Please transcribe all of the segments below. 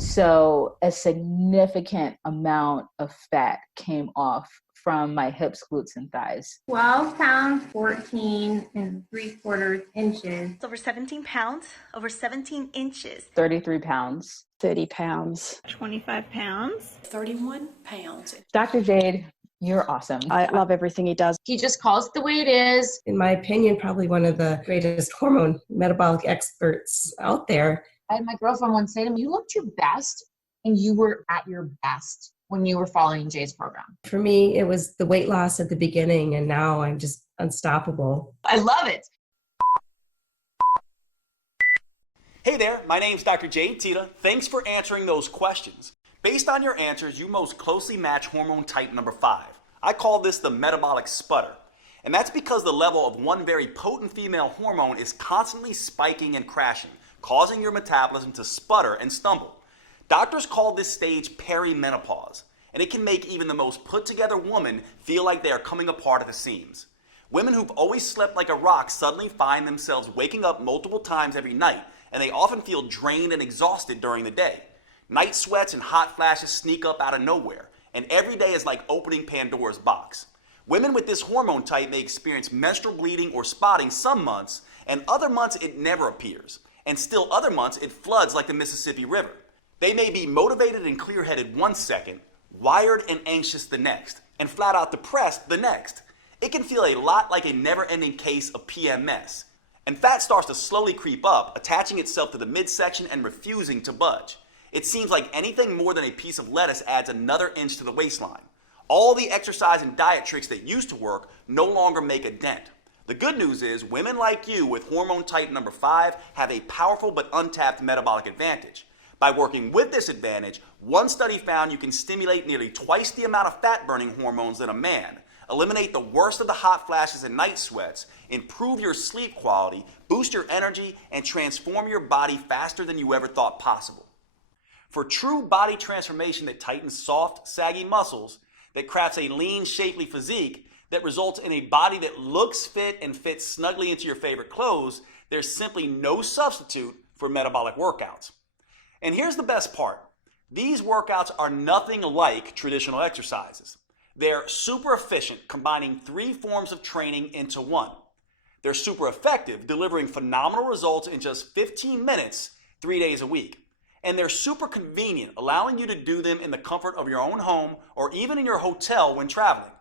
So a significant amount of fat came off from my hips, glutes, and thighs. 12 pounds, 14 and 3/4 inches. Over 17 pounds, over 17 inches. 33 pounds. 30 pounds. 25 pounds. 31 pounds. Dr. Jade, you're awesome. I love everything he does. He just calls it the way it is. In my opinion, probably one of the greatest hormone metabolic experts out there. I had my girlfriend once say to me, you looked your best and you were at your best when you were following Jay's program. For me, it was the weight loss at the beginning, and now I'm just unstoppable. I love it. Hey there, my name's Dr. Jade Tita. Thanks for answering those questions. Based on your answers, you most closely match hormone type number 5. I call this the metabolic sputter. And that's because the level of one very potent female hormone is constantly spiking and crashing, causing your metabolism to sputter and stumble. Doctors call this stage perimenopause, and it can make even the most put-together woman feel like they are coming apart at the seams. Women who've always slept like a rock suddenly find themselves waking up multiple times every night, and they often feel drained and exhausted during the day. Night sweats and hot flashes sneak up out of nowhere, and every day is like opening Pandora's box. Women with this hormone type may experience menstrual bleeding or spotting some months, and other months it never appears, and still other months it floods like the Mississippi River. They may be motivated and clear-headed one second, wired and anxious the next, and flat out depressed the next. It can feel a lot like a never-ending case of PMS. And fat starts to slowly creep up, attaching itself to the midsection and refusing to budge. It seems like anything more than a piece of lettuce adds another inch to the waistline. All the exercise and diet tricks that used to work no longer make a dent. The good news is women like you with hormone type number 5 have a powerful but untapped metabolic advantage. By working with this advantage, one study found you can stimulate nearly twice the amount of fat-burning hormones than a man, eliminate the worst of the hot flashes and night sweats, improve your sleep quality, boost your energy, and transform your body faster than you ever thought possible. For true body transformation that tightens soft, saggy muscles, that crafts a lean, shapely physique, that results in a body that looks fit and fits snugly into your favorite clothes, there's simply no substitute for metabolic workouts. And here's the best part. These workouts are nothing like traditional exercises. They're super efficient, combining 3 forms of training into one. They're super effective, delivering phenomenal results in just 15 minutes, 3 days a week. And they're super convenient, allowing you to do them in the comfort of your own home or even in your hotel when traveling.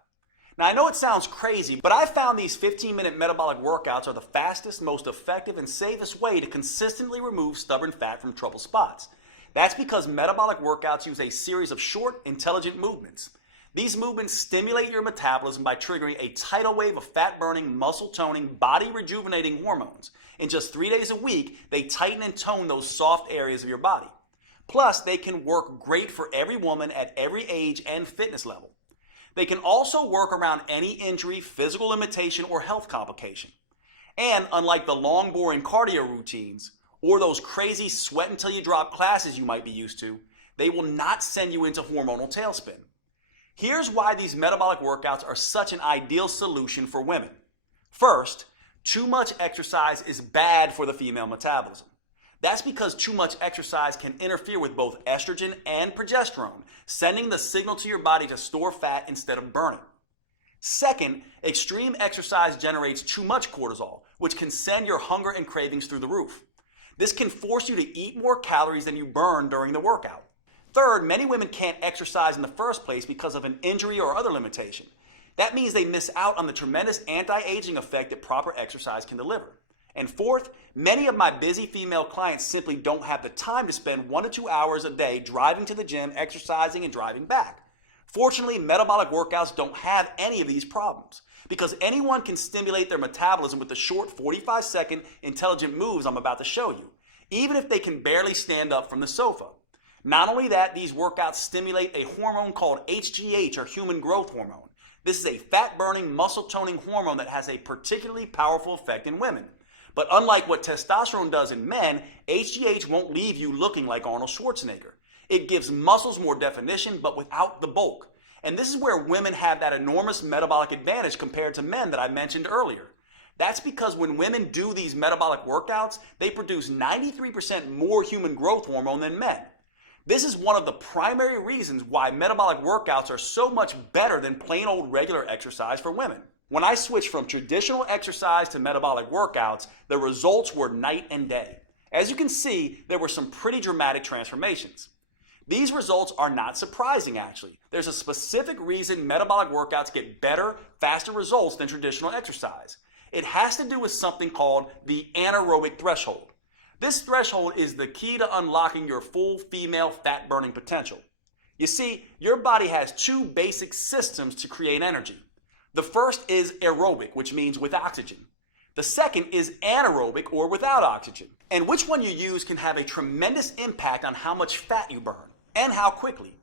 Now, I know it sounds crazy, but I found these 15-minute metabolic workouts are the fastest, most effective, and safest way to consistently remove stubborn fat from trouble spots. That's because metabolic workouts use a series of short, intelligent movements. These movements stimulate your metabolism by triggering a tidal wave of fat-burning, muscle-toning, body-rejuvenating hormones. In just 3 days a week, they tighten and tone those soft areas of your body. Plus, they can work great for every woman at every age and fitness level. They can also work around any injury, physical limitation, or health complication. And unlike the long, boring cardio routines, or those crazy sweat until you drop classes you might be used to, they will not send you into hormonal tailspin. Here's why these metabolic workouts are such an ideal solution for women. First, too much exercise is bad for the female metabolism. That's because too much exercise can interfere with both estrogen and progesterone, sending the signal to your body to store fat instead of burning. Second, extreme exercise generates too much cortisol, which can send your hunger and cravings through the roof. This can force you to eat more calories than you burn during the workout. Third, many women can't exercise in the first place because of an injury or other limitation. That means they miss out on the tremendous anti-aging effect that proper exercise can deliver. And fourth, many of my busy female clients simply don't have the time to spend 1 to 2 hours a day driving to the gym, exercising, and driving back. Fortunately, metabolic workouts don't have any of these problems because anyone can stimulate their metabolism with the short 45-second intelligent moves I'm about to show you, even if they can barely stand up from the sofa. Not only that, these workouts stimulate a hormone called HGH, or human growth hormone. This is a fat-burning, muscle-toning hormone that has a particularly powerful effect in women. But unlike what testosterone does in men, HGH won't leave you looking like Arnold Schwarzenegger. It gives muscles more definition, but without the bulk. And this is where women have that enormous metabolic advantage compared to men that I mentioned earlier. That's because when women do these metabolic workouts, they produce 93% more human growth hormone than men. This is one of the primary reasons why metabolic workouts are so much better than plain old regular exercise for women. When I switched from traditional exercise to metabolic workouts, the results were night and day. As you can see, there were some pretty dramatic transformations. These results are not surprising, actually. There's a specific reason metabolic workouts get better, faster results than traditional exercise. It has to do with something called the anaerobic threshold. This threshold is the key to unlocking your full female fat burning potential. You see, your body has two basic systems to create energy. The first is aerobic, which means with oxygen. The second is anaerobic, or without oxygen. And which one you use can have a tremendous impact on how much fat you burn and how quickly.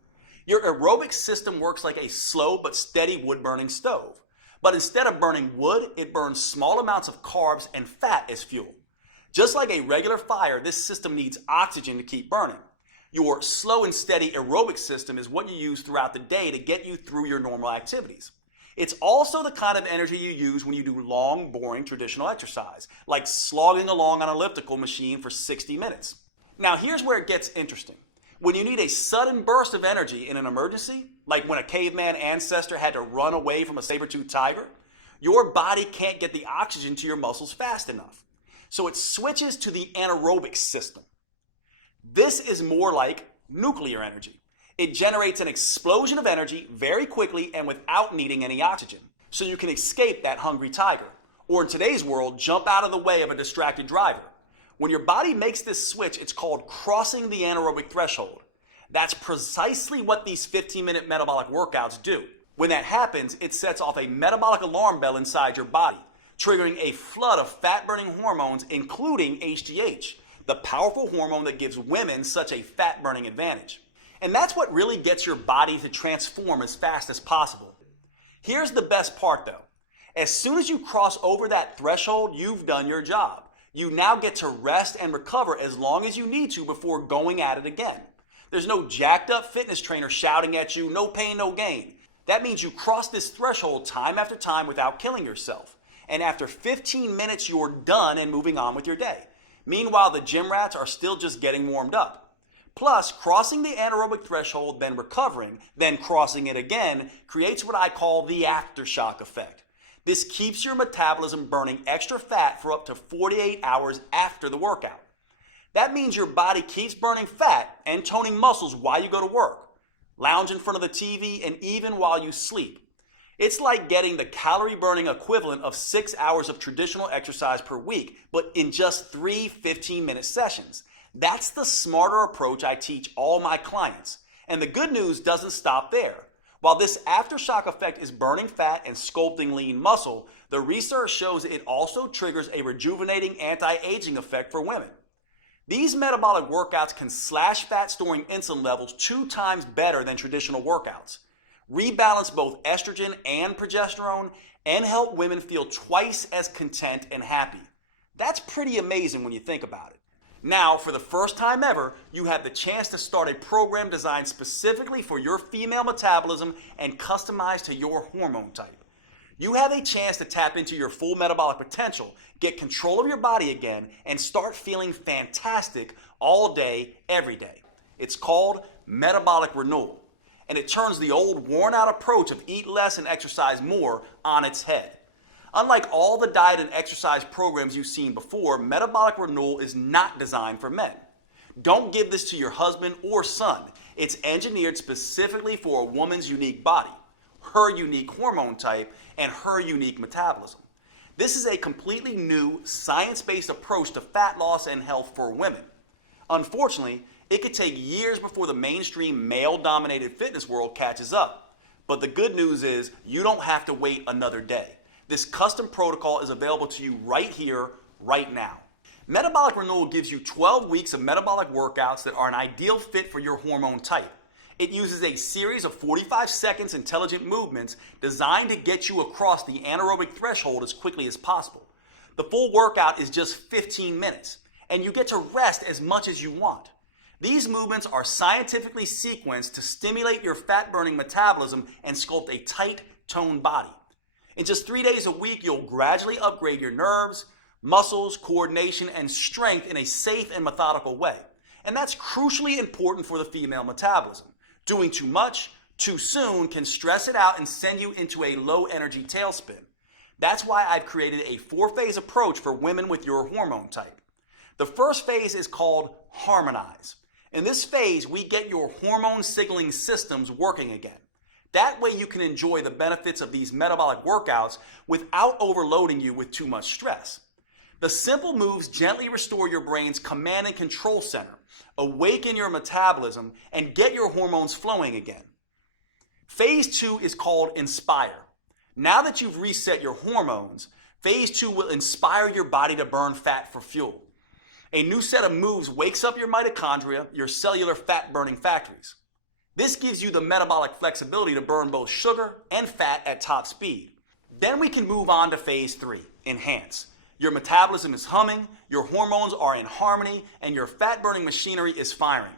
Your aerobic system works like a slow but steady wood-burning stove. But instead of burning wood, it burns small amounts of carbs and fat as fuel. Just like a regular fire, this system needs oxygen to keep burning. Your slow and steady aerobic system is what you use throughout the day to get you through your normal activities. It's also the kind of energy you use when you do long, boring traditional exercise, like slogging along on an elliptical machine for 60 minutes. Now here's where it gets interesting. When you need a sudden burst of energy in an emergency, like when a caveman ancestor had to run away from a saber-toothed tiger, your body can't get the oxygen to your muscles fast enough. So it switches to the anaerobic system. This is more like nuclear energy. It generates an explosion of energy very quickly and without needing any oxygen. So you can escape that hungry tiger, or in today's world, jump out of the way of a distracted driver. When your body makes this switch, it's called crossing the anaerobic threshold. That's precisely what these 15-minute metabolic workouts do. When that happens, it sets off a metabolic alarm bell inside your body, triggering a flood of fat-burning hormones, including HGH, the powerful hormone that gives women such a fat-burning advantage. And that's what really gets your body to transform as fast as possible. Here's the best part though. As soon as you cross over that threshold, you've done your job. You now get to rest and recover as long as you need to before going at it again. There's no jacked up fitness trainer shouting at you, no pain, no gain. That means you cross this threshold time after time without killing yourself. And after 15 minutes, you're done and moving on with your day. Meanwhile, the gym rats are still just getting warmed up. Plus, crossing the anaerobic threshold, then recovering, then crossing it again, creates what I call the aftershock effect. This keeps your metabolism burning extra fat for up to 48 hours after the workout. That means your body keeps burning fat and toning muscles while you go to work, lounge in front of the TV, and even while you sleep. It's like getting the calorie burning equivalent of 6 hours of traditional exercise per week, but in just 3 15-minute sessions. That's the smarter approach I teach all my clients. And the good news doesn't stop there. While this aftershock effect is burning fat and sculpting lean muscle, the research shows it also triggers a rejuvenating anti-aging effect for women. These metabolic workouts can slash fat-storing insulin levels 2 times better than traditional workouts, rebalance both estrogen and progesterone, and help women feel twice as content and happy. That's pretty amazing when you think about it. Now, for the first time ever, you have the chance to start a program designed specifically for your female metabolism and customized to your hormone type. You have a chance to tap into your full metabolic potential, get control of your body again, and start feeling fantastic all day, every day. It's called metabolic renewal, and it turns the old worn-out approach of eat less and exercise more on its head. Unlike all the diet and exercise programs you've seen before, metabolic renewal is not designed for men. Don't give this to your husband or son. It's engineered specifically for a woman's unique body, her unique hormone type, and her unique metabolism. This is a completely new, science-based approach to fat loss and health for women. Unfortunately, it could take years before the mainstream male-dominated fitness world catches up. But the good news is you don't have to wait another day. This custom protocol is available to you right here, right now. Metabolic Renewal gives you 12 weeks of metabolic workouts that are an ideal fit for your hormone type. It uses a series of 45 seconds intelligent movements designed to get you across the anaerobic threshold as quickly as possible. The full workout is just 15 minutes, and you get to rest as much as you want. These movements are scientifically sequenced to stimulate your fat-burning metabolism and sculpt a tight, toned body. In just 3 days a week, you'll gradually upgrade your nerves, muscles, coordination, and strength in a safe and methodical way. And that's crucially important for the female metabolism. Doing too much, too soon can stress it out and send you into a low energy tailspin. That's why I've created a 4-phase approach for women with your hormone type. The first phase is called harmonize. In this phase, we get your hormone signaling systems working again. That way you can enjoy the benefits of these metabolic workouts without overloading you with too much stress. The simple moves gently restore your brain's command and control center, awaken your metabolism, and get your hormones flowing again. Phase 2 is called inspire. Now that you've reset your hormones, phase 2 will inspire your body to burn fat for fuel. A new set of moves wakes up your mitochondria, your cellular fat burning factories. This gives you the metabolic flexibility to burn both sugar and fat at top speed. Then we can move on to phase 3, enhance. Your metabolism is humming, your hormones are in harmony, and your fat burning machinery is firing.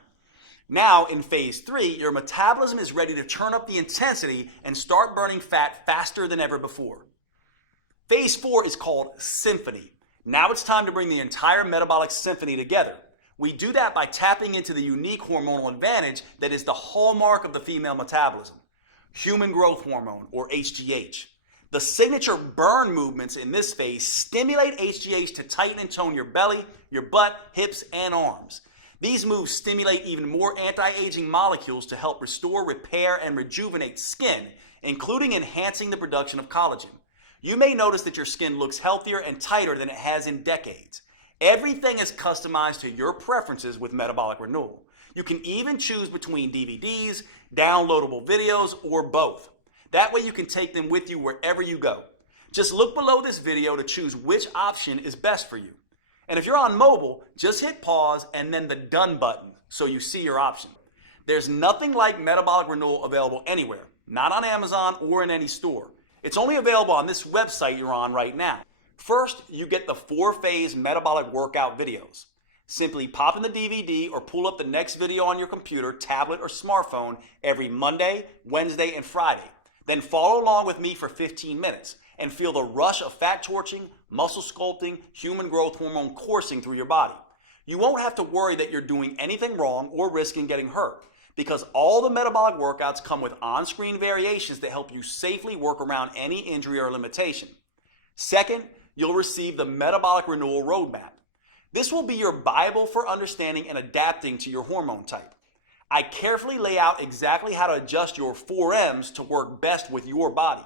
Now in phase 3, your metabolism is ready to turn up the intensity and start burning fat faster than ever before. Phase 4 is called symphony. Now it's time to bring the entire metabolic symphony together. We do that by tapping into the unique hormonal advantage that is the hallmark of the female metabolism, human growth hormone, or HGH. The signature burn movements in this phase stimulate HGH to tighten and tone your belly, your butt, hips, and arms. These moves stimulate even more anti-aging molecules to help restore, repair, and rejuvenate skin, including enhancing the production of collagen. You may notice that your skin looks healthier and tighter than it has in decades. Everything is customized to your preferences with Metabolic Renewal. You can even choose between DVDs, downloadable videos, or both. That way you can take them with you wherever you go. Just look below this video to choose which option is best for you. And if you're on mobile, just hit pause and then the done button so you see your option. There's nothing like Metabolic Renewal available anywhere, not on Amazon or in any store. It's only available on this website you're on right now. First, you get the 4-phase metabolic workout videos. Simply pop in the DVD or pull up the next video on your computer, tablet, or smartphone every Monday, Wednesday, and Friday. Then follow along with me for 15 minutes and feel the rush of fat torching, muscle sculpting, human growth hormone coursing through your body. You won't have to worry that you're doing anything wrong or risking getting hurt, because all the metabolic workouts come with on-screen variations that help you safely work around any injury or limitation. Second, you'll receive the Metabolic Renewal Roadmap. This will be your Bible for understanding and adapting to your hormone type. I carefully lay out exactly how to adjust your 4Ms to work best with your body.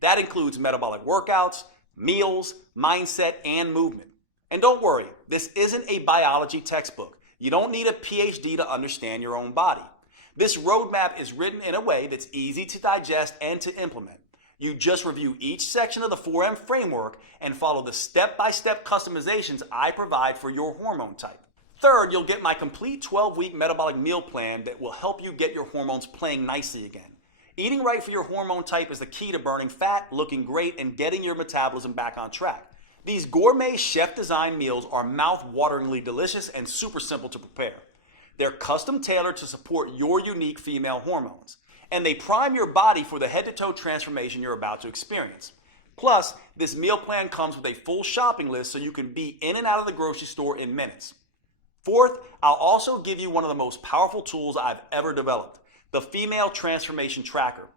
That includes metabolic workouts, meals, mindset, and movement. And don't worry, this isn't a biology textbook. You don't need a PhD to understand your own body. This roadmap is written in a way that's easy to digest and to implement. You just review each section of the 4M framework and follow the step-by-step customizations I provide for your hormone type. Third, you'll get my complete 12-week metabolic meal plan that will help you get your hormones playing nicely again. Eating right for your hormone type is the key to burning fat, looking great, and getting your metabolism back on track. These gourmet chef-designed meals are mouth-wateringly delicious and super simple to prepare. They're custom tailored to support your unique female hormones, and they prime your body for the head-to-toe transformation you're about to experience. Plus, this meal plan comes with a full shopping list so you can be in and out of the grocery store in minutes. Fourth, I'll also give you one of the most powerful tools I've ever developed, the Female Transformation Tracker.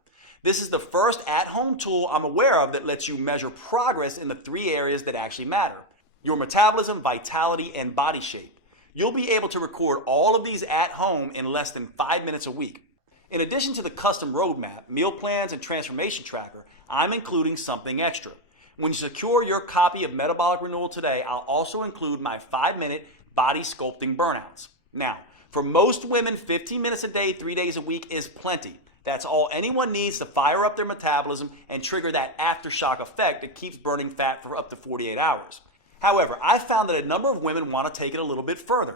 This is the first at-home tool I'm aware of that lets you measure progress in the 3 areas that actually matter: your metabolism, vitality, and body shape. You'll be able to record all of these at home in less than 5 minutes a week. In addition to the custom roadmap, meal plans, and transformation tracker, I'm including something extra. When you secure your copy of Metabolic Renewal today, I'll also include my 5-minute body sculpting burnouts. Now, for most women, 15 minutes a day, 3 days a week is plenty. That's all anyone needs to fire up their metabolism and trigger that aftershock effect that keeps burning fat for up to 48 hours. However, I've found that a number of women want to take it a little bit further.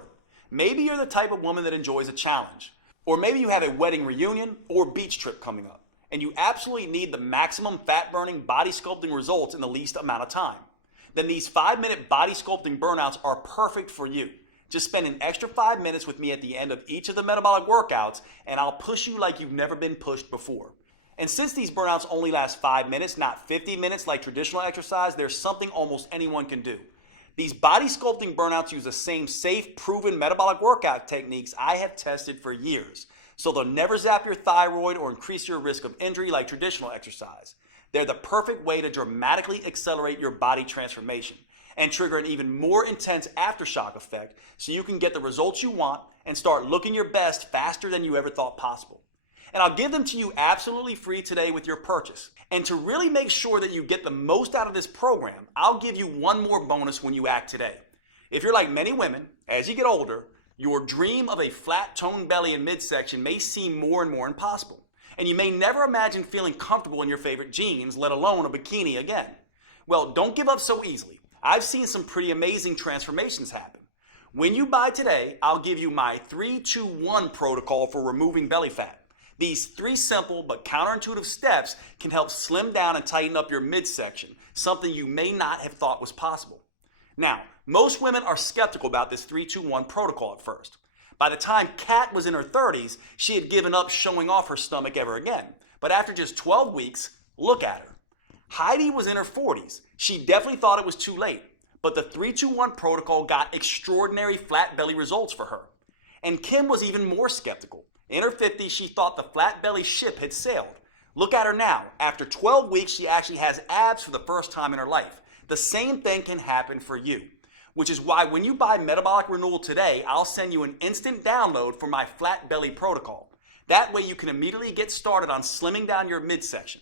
Maybe you're the type of woman that enjoys a challenge. Or maybe you have a wedding reunion or beach trip coming up, and you absolutely need the maximum fat-burning, body sculpting results in the least amount of time. Then these 5-minute body sculpting burnouts are perfect for you. Just spend an extra 5 minutes with me at the end of each of the metabolic workouts, and I'll push you like you've never been pushed before. And since these burnouts only last 5 minutes, not 50 minutes like traditional exercise, there's something almost anyone can do. These body sculpting burnouts use the same safe, proven metabolic workout techniques I have tested for years, so they'll never zap your thyroid or increase your risk of injury like traditional exercise. They're the perfect way to dramatically accelerate your body transformation and trigger an even more intense aftershock effect so you can get the results you want and start looking your best faster than you ever thought possible. And I'll give them to you absolutely free today with your purchase. And to really make sure that you get the most out of this program, I'll give you one more bonus when you act today. If you're like many women, as you get older, your dream of a flat toned belly and midsection may seem more and more impossible. And you may never imagine feeling comfortable in your favorite jeans, let alone a bikini again. Well, don't give up so easily. I've seen some pretty amazing transformations happen. When you buy today, I'll give you my 3-2-1 protocol for removing belly fat. These 3 simple but counterintuitive steps can help slim down and tighten up your midsection, something you may not have thought was possible. Now, most women are skeptical about this 3-2-1 protocol at first. By the time Kat was in her 30s, she had given up showing off her stomach ever again. But after just 12 weeks, look at her. Heidi was in her 40s. She definitely thought it was too late, but the 3-2-1 protocol got extraordinary flat belly results for her. And Kim was even more skeptical. In her 50s, she thought the flat belly ship had sailed. Look at her now. After 12 weeks, she actually has abs for the first time in her life. The same thing can happen for you, which is why when you buy Metabolic Renewal today, I'll send you an instant download for my flat belly protocol. That way you can immediately get started on slimming down your midsection.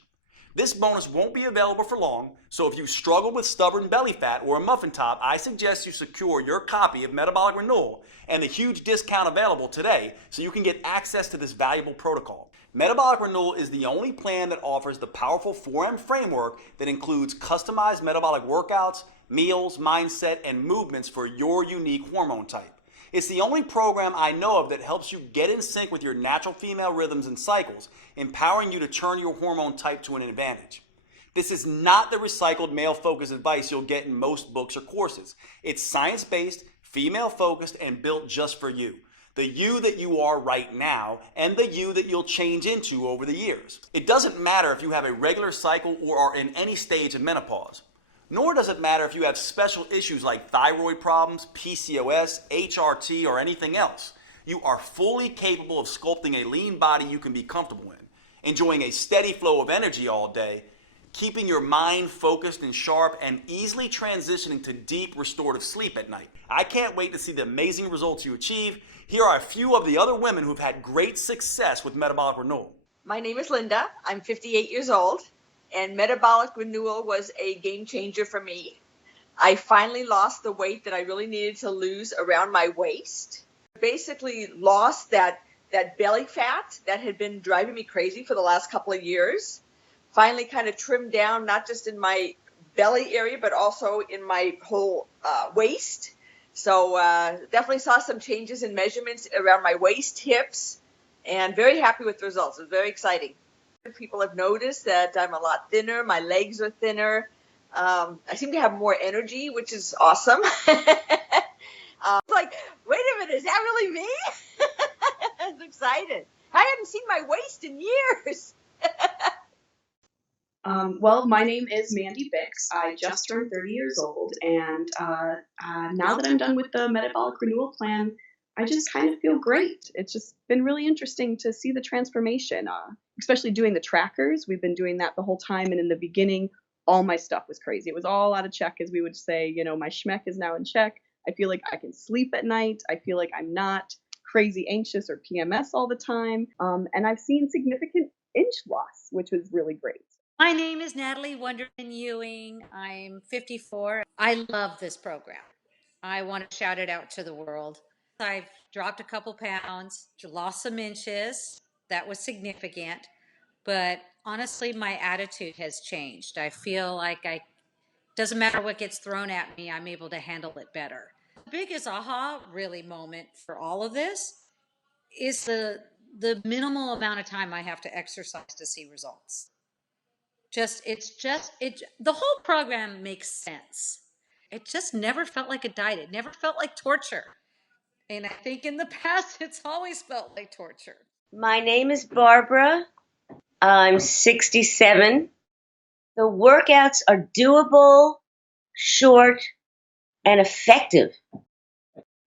This bonus won't be available for long, so if you struggle with stubborn belly fat or a muffin top, I suggest you secure your copy of Metabolic Renewal and the huge discount available today so you can get access to this valuable protocol. Metabolic Renewal is the only plan that offers the powerful 4M framework that includes customized metabolic workouts, meals, mindset, and movements for your unique hormone type. It's the only program I know of that helps you get in sync with your natural female rhythms and cycles, empowering you to turn your hormone type to an advantage. This is not the recycled male-focused advice you'll get in most books or courses. It's science-based, female-focused, and built just for you. The you that you are right now, and the you that you'll change into over the years. It doesn't matter if you have a regular cycle or are in any stage of menopause. Nor does it matter if you have special issues like thyroid problems, PCOS, HRT, or anything else. You are fully capable of sculpting a lean body you can be comfortable in, enjoying a steady flow of energy all day, keeping your mind focused and sharp, and easily transitioning to deep restorative sleep at night. I can't wait to see the amazing results you achieve. Here are a few of the other women who've had great success with Metabolic Renewal. My name is Linda. I'm 58 years old. And Metabolic Renewal was a game changer for me. I finally lost the weight that I really needed to lose around my waist. Basically lost that belly fat that had been driving me crazy for the last couple of years. Finally kind of trimmed down, not just in my belly area, but also in my whole waist. So definitely saw some changes in measurements around my waist, hips, and very happy with the results. It was very exciting. People have noticed that I'm a lot thinner. My legs are thinner. I seem to have more energy, which is awesome. Like, wait a minute, is that really me? I was excited. I hadn't seen my waist in years. Well, my name is Mandy Bix. I just turned 30 years old, and now that I'm done with the Metabolic Renewal plan, I just kind of feel great. It's just been really interesting to see the transformation, especially doing the trackers. We've been doing that the whole time, and in the beginning, all my stuff was crazy. It was all out of check, as we would say. You know, my schmeck is now in check. I feel like I can sleep at night. I feel like I'm not crazy anxious or PMS all the time. And I've seen significant inch loss, which was really great. My name is Natalie Wonderman Ewing. I'm 54. I love this program. I want to shout it out to the world. I've dropped a couple pounds, lost some inches. That was significant. But honestly, my attitude has changed. I feel like doesn't matter what gets thrown at me, I'm able to handle it better. The biggest aha really moment for all of this is the minimal amount of time I have to exercise to see results. The whole program makes sense. It just never felt like a diet. It never felt like torture. And I think in the past, it's always felt like torture. My name is Barbara. I'm 67. The workouts are doable, short, and effective.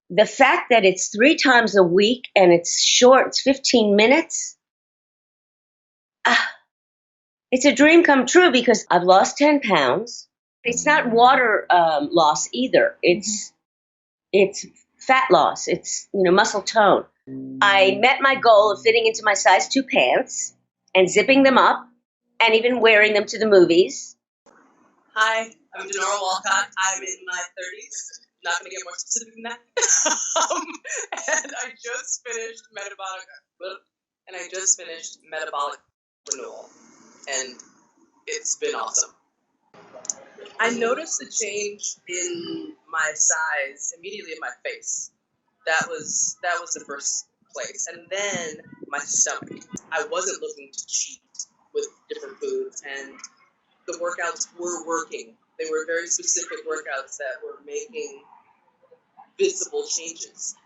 The fact that it's 3 times a week and it's short, it's 15 minutes, it's a dream come true because I've lost 10 pounds. It's not water loss either. It's fat loss. It's, muscle tone. I met my goal of fitting into my size 2 pants and zipping them up and even wearing them to the movies. Hi, I'm Denora Walcott. I'm in my 30s. Not going to get more specific than that. And I just finished metabolic renewal, and it's been awesome. I noticed a change in my size immediately in my face. That was the first place, and then my stomach. I wasn't looking to cheat with different foods, and the workouts were working. They were very specific workouts that were making visible changes.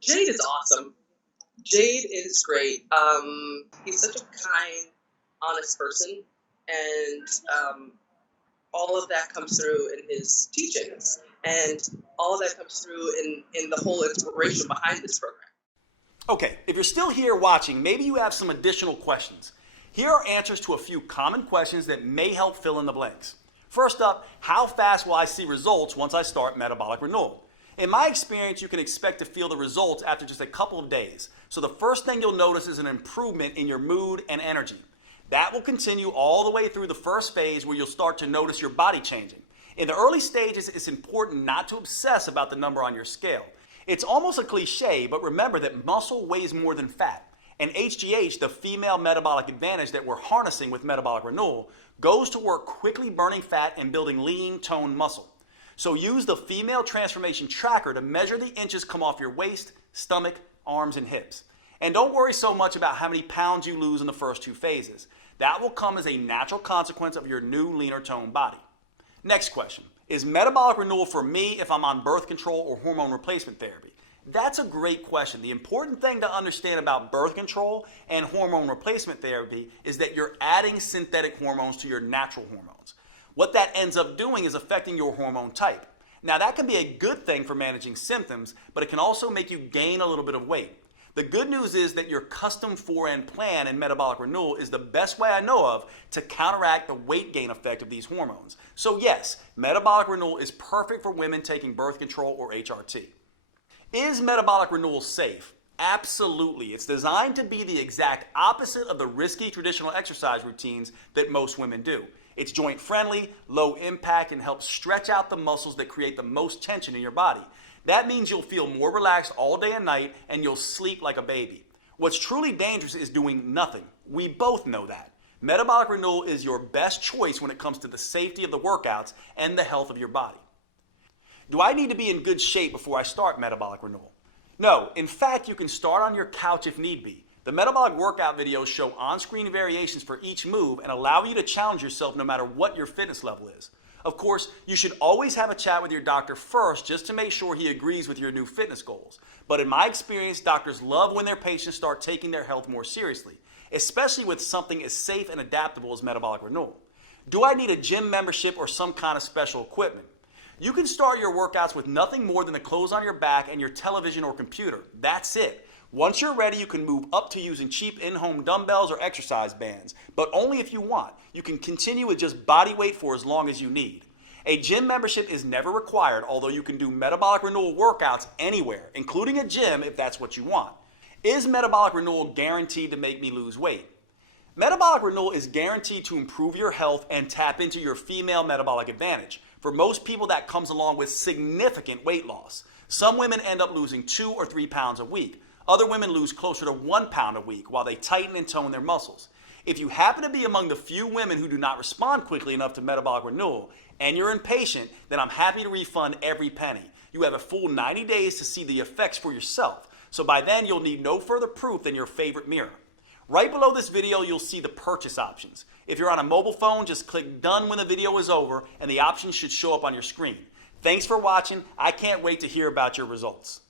Jade is awesome. Jade is great. He's such a kind, honest person, and all of that comes through in his teachings, and all of that comes through in the whole inspiration behind this program. Okay, if you're still here watching, maybe you have some additional questions. Here are answers to a few common questions that may help fill in the blanks. First up, how fast will I see results once I start metabolic renewal? In my experience, you can expect to feel the results after just a couple of days. So the first thing you'll notice is an improvement in your mood and energy. That will continue all the way through the first phase where you'll start to notice your body changing. In the early stages, it's important not to obsess about the number on your scale. It's almost a cliche, but remember that muscle weighs more than fat. And HGH, the female metabolic advantage that we're harnessing with metabolic renewal, goes to work quickly burning fat and building lean, toned muscle. So use the female transformation tracker to measure the inches come off your waist, stomach, arms, and hips. And don't worry so much about how many pounds you lose in the first 2 phases. That will come as a natural consequence of your new, leaner toned body. Next question. Is metabolic renewal for me if I'm on birth control or hormone replacement therapy? That's a great question. The important thing to understand about birth control and hormone replacement therapy is that you're adding synthetic hormones to your natural hormones. What that ends up doing is affecting your hormone type. Now that can be a good thing for managing symptoms, but it can also make you gain a little bit of weight. The good news is that your custom 4N plan in metabolic renewal is the best way I know of to counteract the weight gain effect of these hormones. So yes, metabolic renewal is perfect for women taking birth control or HRT. Is metabolic renewal safe? Absolutely. It's designed to be the exact opposite of the risky traditional exercise routines that most women do. It's joint friendly, low impact, and helps stretch out the muscles that create the most tension in your body. That means you'll feel more relaxed all day and night, and you'll sleep like a baby. What's truly dangerous is doing nothing. We both know that. Metabolic renewal is your best choice when it comes to the safety of the workouts and the health of your body. Do I need to be in good shape before I start metabolic renewal? No, in fact, you can start on your couch if need be. The metabolic workout videos show on-screen variations for each move and allow you to challenge yourself no matter what your fitness level is. Of course, you should always have a chat with your doctor first just to make sure he agrees with your new fitness goals. But in my experience, doctors love when their patients start taking their health more seriously, especially with something as safe and adaptable as metabolic renewal. Do I need a gym membership or some kind of special equipment? You can start your workouts with nothing more than the clothes on your back and your television or computer. That's it. Once you're ready, you can move up to using cheap in-home dumbbells or exercise bands, but only if you want. You can continue with just body weight for as long as you need. A gym membership is never required, although you can do metabolic renewal workouts anywhere, including a gym if that's what you want. Is metabolic renewal guaranteed to make me lose weight? Metabolic renewal is guaranteed to improve your health and tap into your female metabolic advantage. For most people, that comes along with significant weight loss. Some women end up losing 2 or 3 pounds a week. Other women lose closer to 1 pound a week while they tighten and tone their muscles. If you happen to be among the few women who do not respond quickly enough to metabolic renewal and you're impatient, then I'm happy to refund every penny. You have a full 90 days to see the effects for yourself. So by then, you'll need no further proof than your favorite mirror. Right below this video, you'll see the purchase options. If you're on a mobile phone, just click done when the video is over and the options should show up on your screen. Thanks for watching. I can't wait to hear about your results.